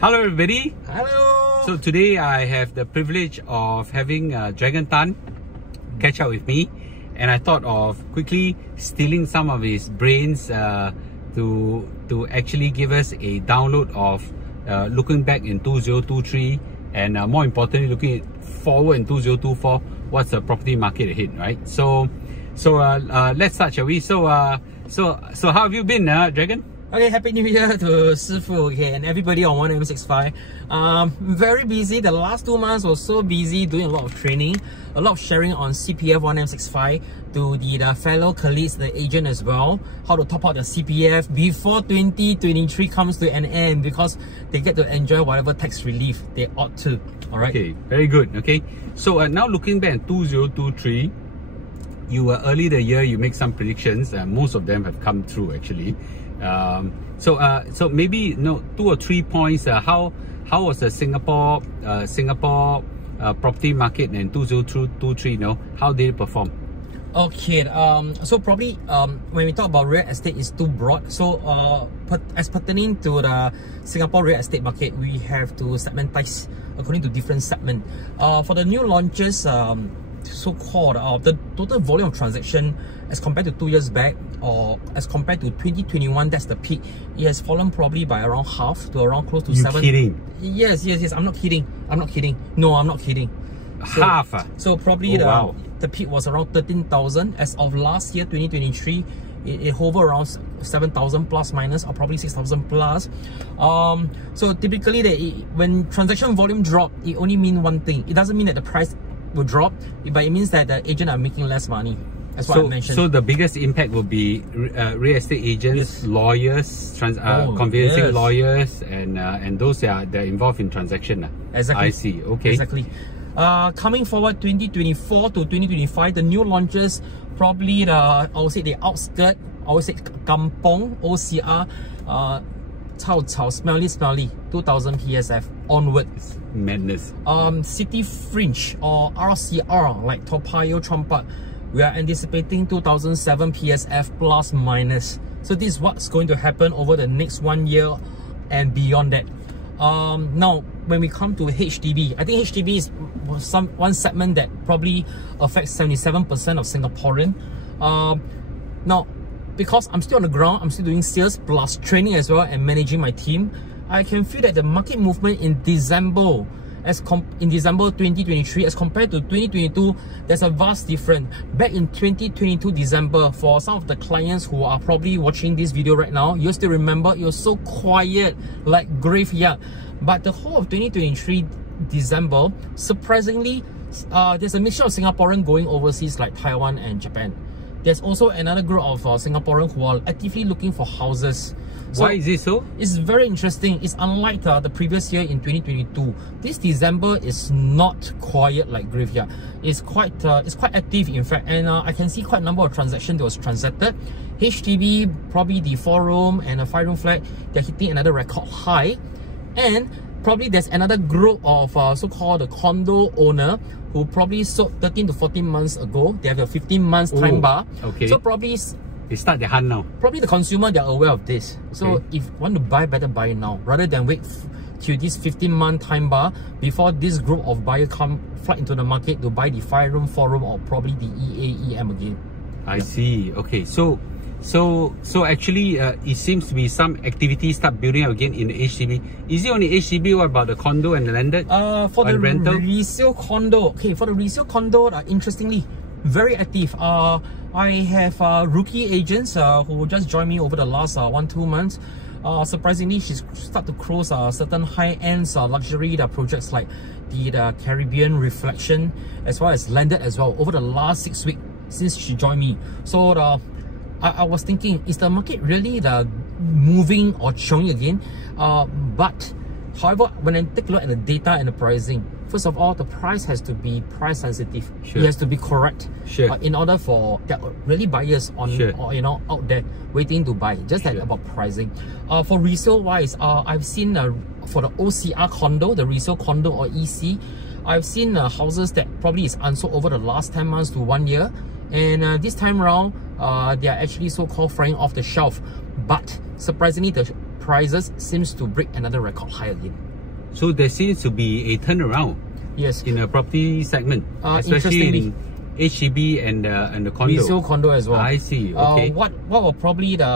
Hello everybody. Hello. So today I have the privilege of having Dragon Tan catch up with me, and I thought of quickly stealing some of his brains to actually give us a download of looking back in 2023 and more importantly looking forward in 2024, what's the property market ahead, right? So let's start, shall we? So how have you been, Dragon? Okay, Happy New Year to Sifu, okay, and everybody on 1M65. Very busy. The last 2 months was so busy doing a lot of training, a lot of sharing on CPF 1M65 to the fellow colleagues, the agent as well, how to top up their CPF before 2023 comes to an end, because they get to enjoy whatever tax relief they ought to. All right. Okay, very good. Okay, so now looking back at 2023, you were early the year, you make some predictions, and most of them have come true actually. So maybe 2 or 3 points. How was the Singapore property market in 2023? How did it perform? Okay, so probably when we talk about real estate, it's too broad. So as pertaining to the Singapore real estate market, we have to segmentize according to different segment. For the new launches, so-called the total volume of transaction as compared to 2 years back, or as compared to 2021, that's the peak. It has fallen probably by around half to around close to 7. You're kidding? Yes. I'm not kidding. No, I'm not kidding. Half. So probably the peak was around 13,000 as of last year, 2023. It hover around 7,000 plus minus, or probably 6,000 plus. So typically, when transaction volume drop, it only means one thing. It doesn't mean that the price will drop, but it means that the agent are making less money. That's what I mentioned. So the biggest impact will be real estate agents, lawyers, conveyancing lawyers, and those that are involved in transaction. Exactly. I see. Okay. Exactly. Coming forward 2024 to 2025, the new launches, probably I would say the outskirt, I would say Kampong, OCR, Cao Cao, Smelly, 2000 PSF onwards. Madness. City Fringe or RCR like Toa Payoh, Champat, we are anticipating 2007 PSF plus minus. So this is what's going to happen over the next 1 year and beyond that. Now, when we come to HDB, I think HDB is one segment that probably affects 77% of Singaporean. Now, because I'm still on the ground, I'm still doing sales plus training as well and managing my team, I can feel that the market movement in December, in December 2023 as compared to 2022, there's a vast difference. Back in 2022 December, for some of the clients who are probably watching this video right now, you still remember it was so quiet, like graveyard. But the whole of 2023 December, surprisingly, there's a mixture of Singaporean going overseas like Taiwan and Japan. There's also another group of Singaporeans who are actively looking for houses. So why is it so? It's very interesting. It's unlike the previous year in 2022. This December is not quiet like graveyard. It's quite active in fact, and I can see quite a number of transactions that was transacted. HDB, probably the 4-room and a 5-room flat, they're hitting another record high, and probably there's another group of so-called condo owner who probably sold 13 to 14 months ago. They have a 15 months time bar. Okay. So probably they start the hunt now. Probably the consumer, they're aware of this. So if you want to buy, better buy it now, rather than wait till this 15-month time bar before this group of buyers flood into the market to buy the 5-room, 4-room, or probably the EAEM again. I see. Okay. So actually, it seems to be some activity start building up again in the HDB. Is it only HDB? What about the condo and the landed? For the rental? Resale condo. Okay, for the resale condo, interestingly, very active. I have rookie agents who just joined me over the last 1-2 months. Surprisingly, she's started to close certain high-end luxury projects like the Caribbean Reflection, as well as landed as well, over the last 6 weeks since she joined me. So I was thinking, is the market really moving or showing again? But however, when I take a look at the data and the pricing, first of all, the price has to be price sensitive. It has to be correct. In order for there are really buyers on or out there waiting to buy. Just like about pricing. For resale wise, I've seen for the OCR condo, the resale condo or EC, I've seen houses that probably is unsold over the last 10 months to 1 year. And this time around, they are actually so-called flying off the shelf. But surprisingly, the prices seems to break another record high again. So there seems to be a turnaround. Yes. In a property segment, especially in HDB and the condo. Resale condo as well. I see. Okay. What were probably the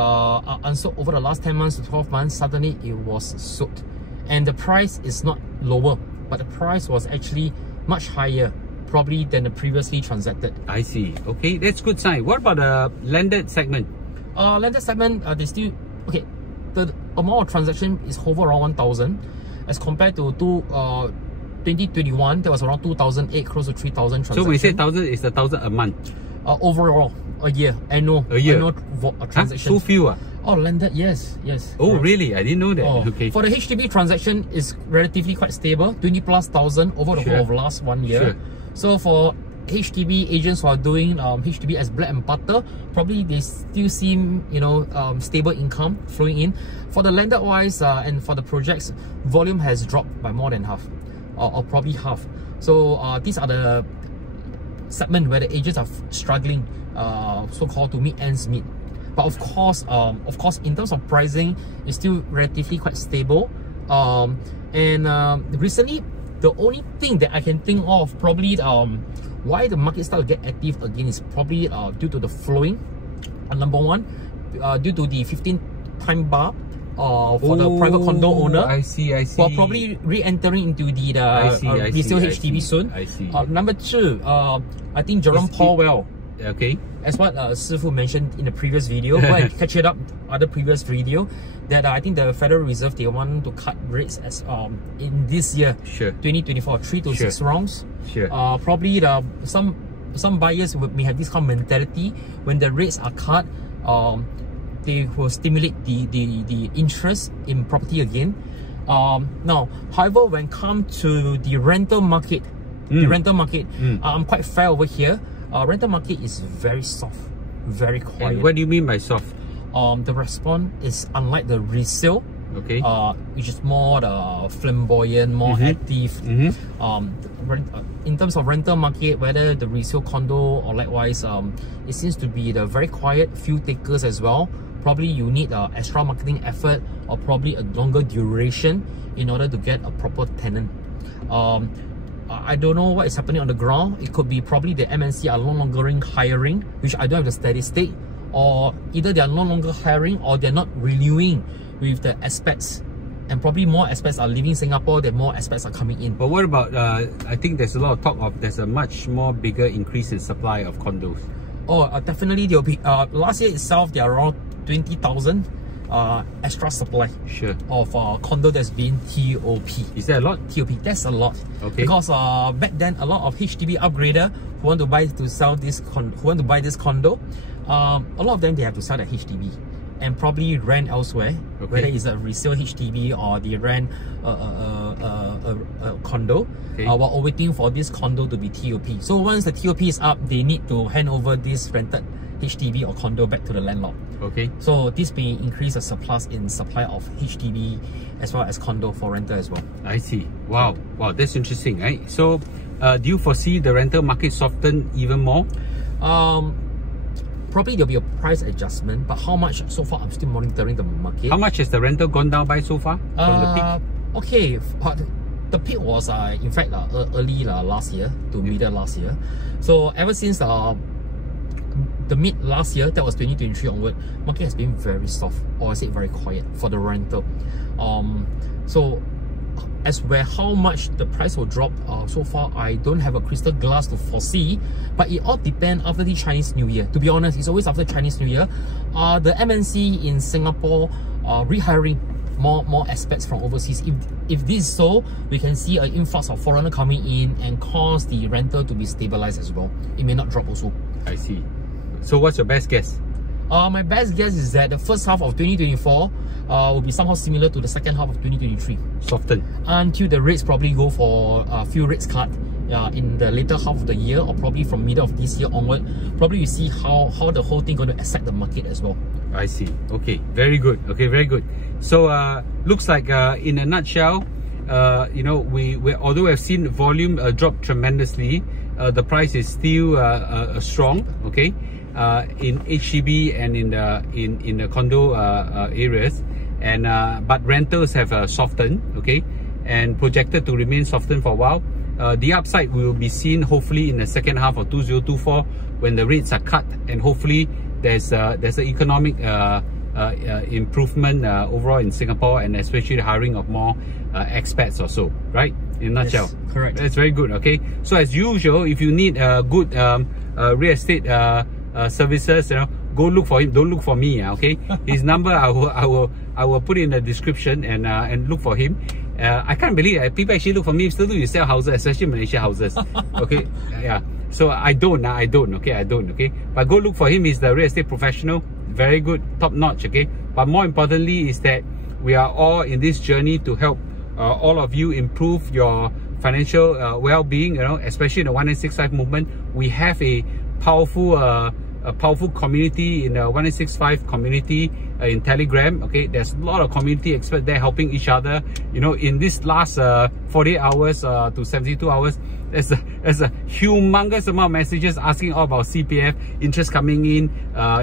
unsold over the last 10 months to 12 months, suddenly it was sold. And the price is not lower, but the price was actually much higher probably than the previously transacted. I see. Okay, that's good sign. What about the landed segment? Landed segment, they still, okay, the amount of transaction is over around 1,000 as compared to 2021, there was around 2,008, close to 3,000 transactions. So when you say 1,000, it's 1,000 a month? Overall, a year, annual. A year? Annual transactions. Huh? So few? Oh, landed, yes. Oh, really? I didn't know that. Oh. Okay. For the HDB transaction, is relatively quite stable, 20,000+ over the whole of last 1 year. Sure. So for HDB agents who are doing HDB as bread and butter, probably they still seem, you know, stable income flowing in. For the landed wise and for the projects, volume has dropped by more than half. Or probably half. So these are the segment where the agents are struggling, so-called, to meet ends meet. But of course, in terms of pricing, it's still relatively quite stable. Recently, the only thing that I can think of probably why the market started to get active again is probably due to the flowing. Number one, due to the 15-time bar. For the private condo owner. I see. We're probably re-entering into the resale HDB soon. I see. Number two, I think Jerome Powell. Okay. As what Sifu mentioned in the previous video, go and catch it up, other previous video, that I think the Federal Reserve, they want to cut rates as in this year, 2024, 3 to 6 rounds. Probably some buyers may have this kind of mentality when the rates are cut. They will stimulate the interest in property again. Now, however, when it comes to the rental market, I'm quite fair over here. Rental market is very soft, very quiet. And what do you mean by soft? The response is unlike the resale, okay, which is more flamboyant, more active. In terms of rental market, whether the resale condo or likewise, it seems to be the very quiet, few takers as well. Probably you need extra marketing effort or probably a longer duration in order to get a proper tenant. I don't know what is happening on the ground. It could be probably the MNC are no longer hiring, which I don't have the statistic, or either they are no longer hiring or they're not renewing with the expats. And probably more expats are leaving Singapore than more expats are coming in. But what about, I think there's a lot of talk of there's a much more bigger increase in supply of condos. Oh, definitely there'll be, last year itself, there are around 20,000 extra supply of condo that's been TOP. Is that a lot? TOP, that's a lot. Okay. Because back then, a lot of HDB upgrader who want to buy this condo, a lot of them, they have to sell the HDB and probably rent elsewhere, whether it's a resale HDB or they rent a condo, while awaiting for this condo to be TOP. So once the TOP is up, they need to hand over this rented HDB or condo back to the landlord. Okay. So this may increase the surplus in supply of HDB as well as condo for rental as well. I see. Wow, that's interesting, right? So, do you foresee the rental market soften even more? Probably there'll be a price adjustment, but how much so far? I'm still monitoring the market. How much has the rental gone down by so far from the peak? Okay, the peak was in fact early last year to middle last year. So ever since the mid last year, that was 2023 onward, market has been very soft, or I say very quiet for the rental. So as where how much the price will drop, so far I don't have a crystal glass to foresee, but it all depends after the Chinese New Year. To be honest, it's always after Chinese New Year. The MNC in Singapore rehiring more aspects from overseas. If this is so, we can see an influx of foreigner coming in and cause the rental to be stabilized as well. It may not drop also. I see. So what's your best guess? My best guess is that the first half of 2024 will be somehow similar to the second half of 2023. Soften. Until the rates probably go for a few rates cut in the later half of the year, or probably from middle of this year onward. Probably you see how the whole thing going to affect the market as well. I see. Okay, very good. Okay, very good. So looks like in a nutshell, you know, we although we have seen volume drop tremendously, the price is still strong. Okay. In HDB and in the condo areas, and but rentals have softened. Okay, and projected to remain softened for a while. The upside will be seen hopefully in the second half of 2024 when the rates are cut, and hopefully there's an economic improvement overall in Singapore, and especially the hiring of more expats or so, right? In a nutshell. Yes, correct. That's very good. Okay, so as usual, if you need good real estate services, you know, go look for him. Don't look for me. Okay, his number I will put in the description, and look for him. I can't believe people actually look for me. Still do you sell houses, especially Malaysia houses? Okay, yeah. So I don't. Okay, I don't. Okay, but go look for him. He's the real estate professional. Very good, top notch. Okay, but more importantly is that we are all in this journey to help all of you improve your financial well-being. You know, especially in the 1865 movement, we have a powerful community in the 1865 community in Telegram. Okay, there's a lot of community experts there helping each other. You know, in this last 48 hours to 72 hours, there's a humongous amount of messages asking all about CPF, interest coming in,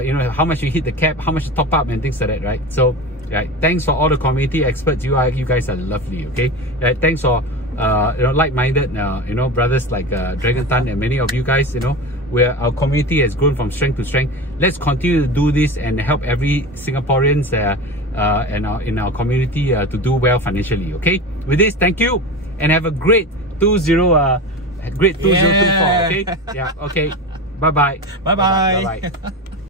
you know, how much you hit the cap, how much to top up and things like that, right? So yeah, thanks for all the community experts. You guys are lovely. Okay, yeah, thanks for you know, like-minded you know, brothers like Dragon Tan and many of you guys. You know, where our community has grown from strength to strength. Let's continue to do this and help every Singaporeans and in our community to do well financially. Okay, with this, thank you and have a great 2024. Okay, yeah, okay, bye bye. Bye bye.